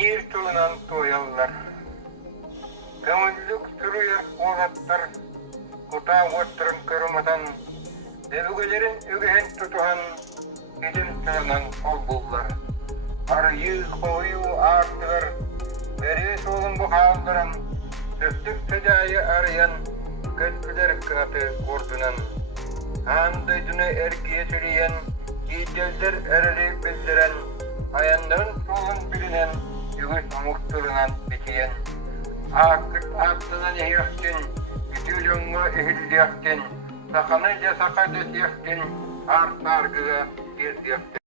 Нир тулынан тояллар. Көңүллүк Суруйар олаттар. Кута оттырын көрүматан. Дөбүгөлерин үгehen тутухан. Идим тулынан ол буллар. Арыйы қойу артығыр. Бәрі солын бұқалдырын. Сөптік тәжайы арыян. Көткілер каты ордынан. Андайдыны әргие сүрейен. Кейделдер әрілі білдірен. Аяндарын солын білінен. Үгіс мұқтырынан бітейен. Ақыт аттынан ехтін. Үтіліңі үхілдектін. Сақаны жасақа дөтектін. Арт-аргыға кердектін.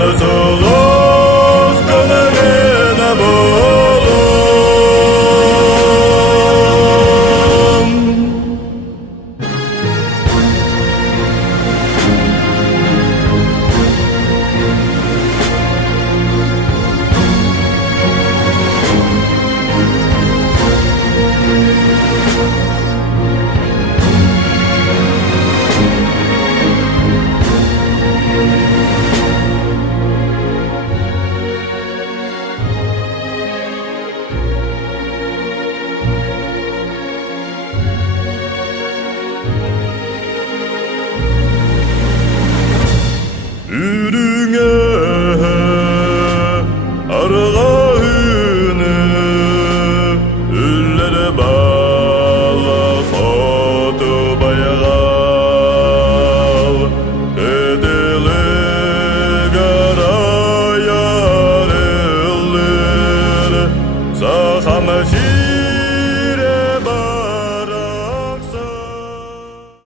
Let's